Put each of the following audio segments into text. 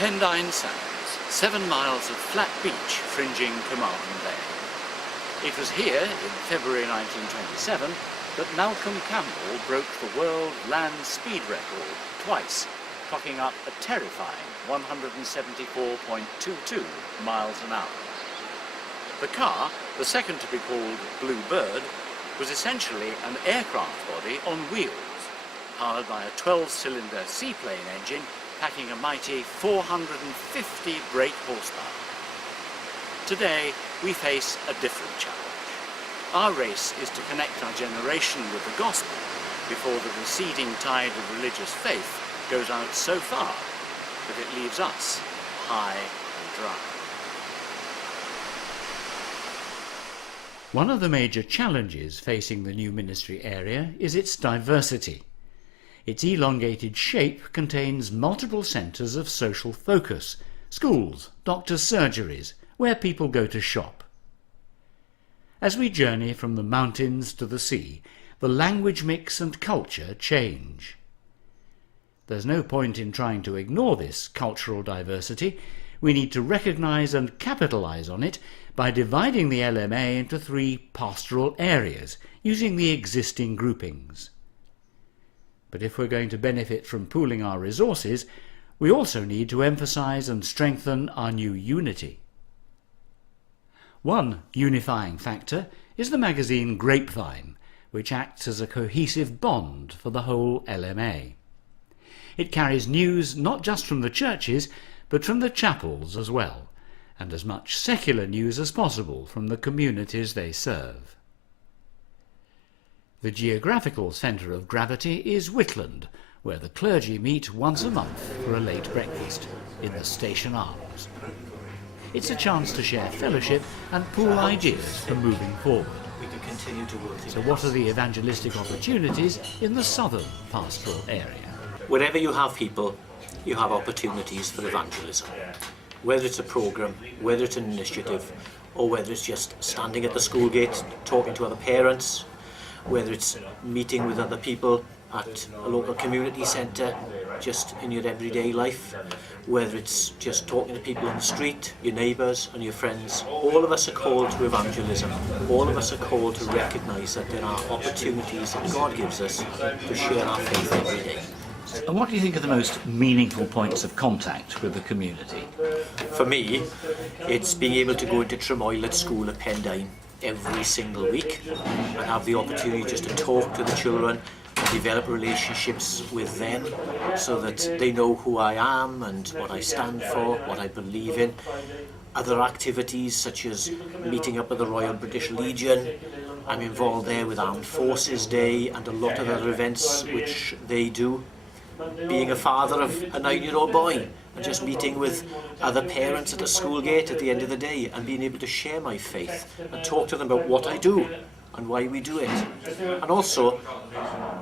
Pendine Sands, 7 miles of flat beach fringing Carmarthen Bay. It was here, in February 1927, that Malcolm Campbell broke the world land speed record twice, clocking up a terrifying 174.22 miles an hour. The car, the second to be called Blue Bird, was essentially an aircraft body on wheels, powered by a 12-cylinder seaplane engine packing a mighty 450 brake horsepower. Today, we face a different challenge. Our race is to connect our generation with the gospel before the receding tide of religious faith goes out so far that it leaves us high and dry. One of the major challenges facing the new ministry area is its diversity. Its elongated shape contains multiple centres of social focus, schools, doctors' surgeries, where people go to shop. As we journey from the mountains to the sea, the language mix and culture change. There's no point in trying to ignore this cultural diversity. We need to recognise and capitalise on it by dividing the LMA into 3 pastoral areas, using the existing groupings. But if we're going to benefit from pooling our resources, we also need to emphasise and strengthen our new unity. One unifying factor is the magazine Grapevine, which acts as a cohesive bond for the whole LMA. It carries news not just from the churches, but from the chapels as well, and as much secular news as possible from the communities they serve. The geographical centre of gravity is Whitland, where the clergy meet once a month for a late breakfast in the Station Arms. It's a chance to share fellowship and pool ideas for moving forward. So what are the evangelistic opportunities in the southern pastoral area? Wherever you have people, you have opportunities for evangelism. Whether it's a programme, whether it's an initiative, or whether it's just standing at the school gate talking to other parents, whether it's meeting with other people at a local community centre, just in your everyday life, whether it's just talking to people on the street, your neighbours and your friends. All of us are called to evangelism. All of us are called to recognise that there are opportunities that God gives us to share our faith every day. And what do you think are the most meaningful points of contact with the community? For me, it's being able to go into Tremoyle at school at Pendine every single week and have the opportunity just to talk to the children, develop relationships with them so that they know who I am and what I stand for, what I believe in. Other activities such as meeting up with the Royal British Legion. I'm involved there with Armed Forces Day and a lot of other events which they do. Being a father of a 9-year-old boy and just meeting with other parents at the school gate at the end of the day and being able to share my faith and talk to them about what I do and why we do it. And also,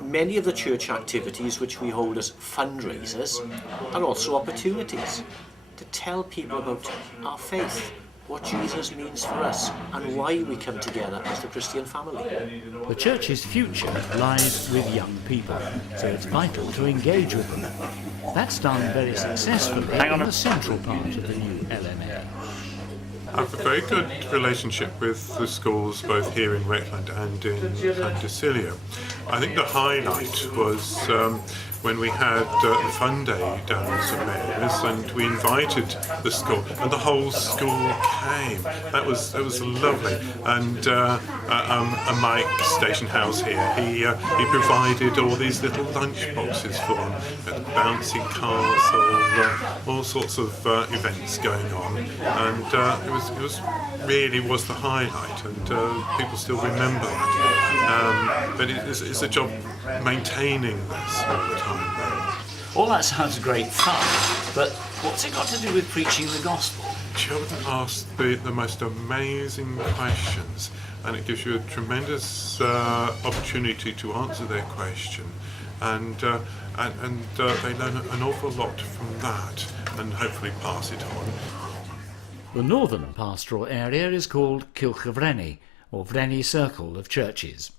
many of the church activities which we hold as fundraisers are also opportunities to tell people about our faith, what Jesus means for us and why we come together as the Christian family. The church's future lies with young people, so it's vital to engage with them. That's done very successfully in the central part of the new LMA. I have a very good relationship with the schools both here in Whitland and in Llandissilio. I think the highlight was when we had the fun day down in St Mary's and we invited the school and the whole school came. That was lovely. And Mike Station House here, he provided all these little lunch boxes for them, bouncy castle, all sorts of events going on, and it really was the highlight, and people still remember that. But it's a job maintaining this all the time. All that sounds great fun, but what's it got to do with preaching the gospel? Children ask the most amazing questions, and it gives you a tremendous opportunity to answer their question, and they learn an awful lot from that, and hopefully pass it on. The northern pastoral area is called Cylch y Frenny, or Frenny Circle of Churches.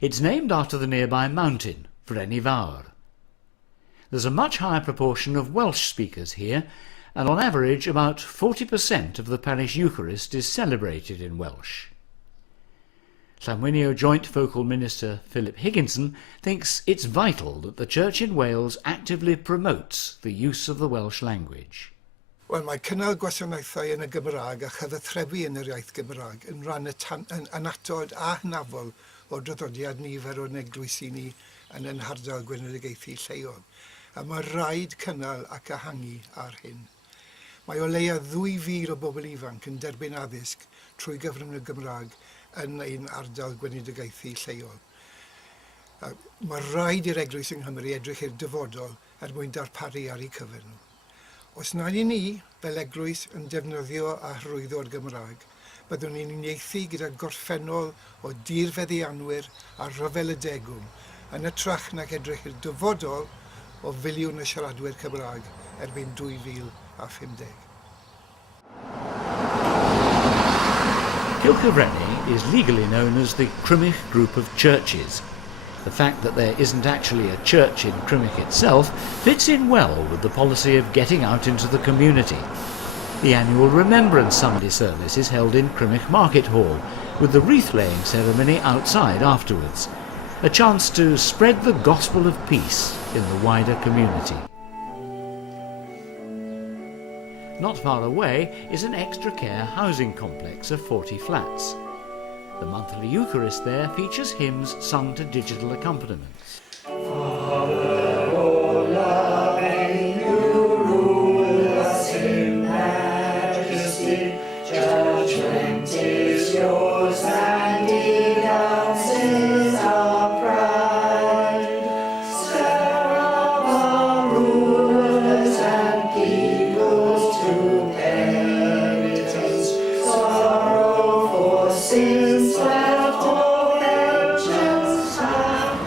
It's named after the nearby mountain, Frenny Fawr. There's a much higher proportion of Welsh speakers here, and on average about 40% of the parish Eucharist is celebrated in Welsh. Llanwinio Joint Focal Minister Philip Higginson thinks it's vital that the Church in Wales actively promotes the use of the Welsh language. Wel, mae cynnal gwasanaethau yn y Gymraeg a chyfathrebu yn yr iaith Gymraeg yn rhan anatod a hynafol o draddodiad nifer o'r eglwysi ni yn ein hardal gwenedigaethu lleol. A mae rhaid cynnal ac ehangu ar hyn. Mae o leia 2,000 o bobl ifanc yn derbyn addysg trwy gyfrwng y Gymraeg yn ein ardal gwenedigaethu lleol. Mae rhaid i'r eglwys yng Nghymru edrych i'r dyfodol mwyn darparu ar eu cyfer nhw. Os nad i ni, fel eglwys, yn defnyddio a hyrwyddo'r Gymraeg, byddwn ni'n unieithu gyda gorffennol o dirfeddianwyr a rhyfel y degwm yn ytrach nac edrych i'r dyfodol o filiwn y siaradwyr Cymraeg erbyn 2050. Kilchyfreni is legally known as the Crymych Group of Churches. The fact that there isn't actually a church in Crymych itself fits in well with the policy of getting out into the community. The annual Remembrance Sunday service is held in Crymych Market Hall, with the wreath-laying ceremony outside afterwards. A chance to spread the gospel of peace in the wider community. Not far away is an extra care housing complex of 40 flats. The monthly Eucharist there features hymns sung to digital accompaniments. Father, oh loving, you rule us in majesty. Judgment is yours and denounces our pride. Stir up our rulers and peoples to penitence. Sorrow for sins left all vengeance have.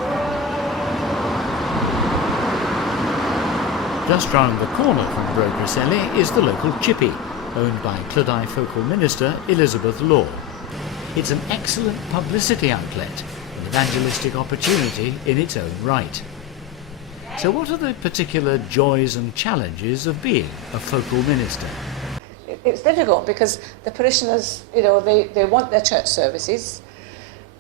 Just round the corner from Bro Griselli is the local chippy, owned by Clydai Focal Minister Elizabeth Law. It's an excellent publicity outlet, an evangelistic opportunity in its own right. So what are the particular joys and challenges of being a focal minister? It's difficult because the parishioners, they want their church services,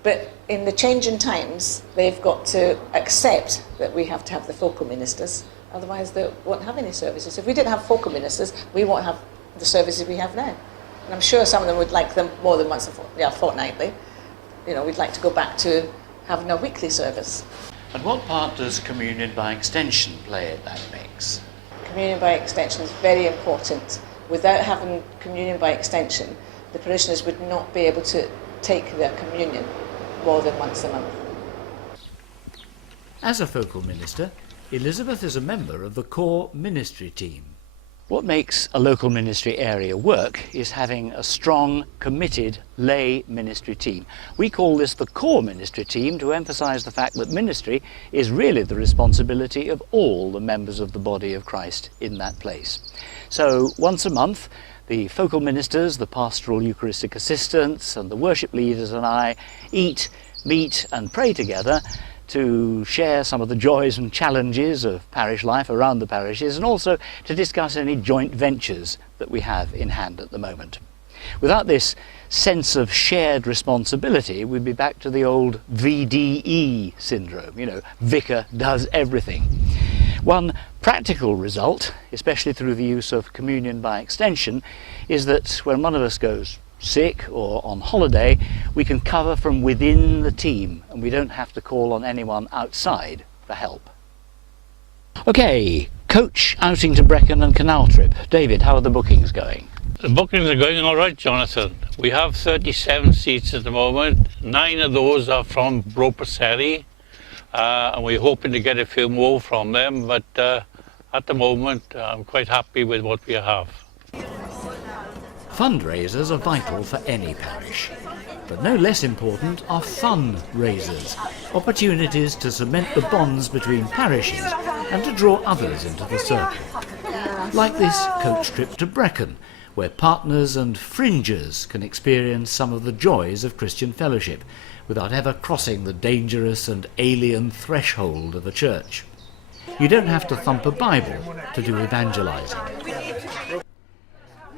but in the changing times, they've got to accept that we have to have the focal ministers, otherwise they won't have any services. If we didn't have focal ministers, we won't have the services we have now. And I'm sure some of them would like them more than once fortnightly. We'd like to go back to having a weekly service. And what part does communion by extension play in that mix? Communion by extension is very important. Without having communion by extension, the parishioners would not be able to take their communion more than once a month. As a focal minister, Elizabeth is a member of the core ministry team. What makes a local ministry area work is having a strong, committed lay ministry team. We call this the core ministry team to emphasise the fact that ministry is really the responsibility of all the members of the body of Christ in that place. So once a month, the focal ministers, the pastoral Eucharistic assistants and the worship leaders and I eat, meet and pray together to share some of the joys and challenges of parish life around the parishes, and also to discuss any joint ventures that we have in hand at the moment. Without this sense of shared responsibility, we'd be back to the old VDE syndrome, vicar does everything. One practical result, especially through the use of communion by extension, is that when one of us goes sick or on holiday, we can cover from within the team and we don't have to call on anyone outside for help. Okay, coach outing to Brecon and Canal trip. David, how are the bookings going? The bookings are going all right, Jonathan. We have 37 seats at the moment. 9 of those are from Bro Griselli, and we're hoping to get a few more from them, but at the moment I'm quite happy with what we have. Fundraisers are vital for any parish, but no less important are fundraisers, opportunities to cement the bonds between parishes and to draw others into the circle. Like this coach trip to Brecon, where partners and fringers can experience some of the joys of Christian fellowship without ever crossing the dangerous and alien threshold of a church. You don't have to thump a Bible to do evangelising.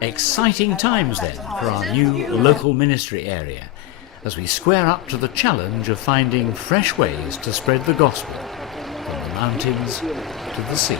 Exciting times then for our new local ministry area, as we square up to the challenge of finding fresh ways to spread the gospel from the mountains to the sea.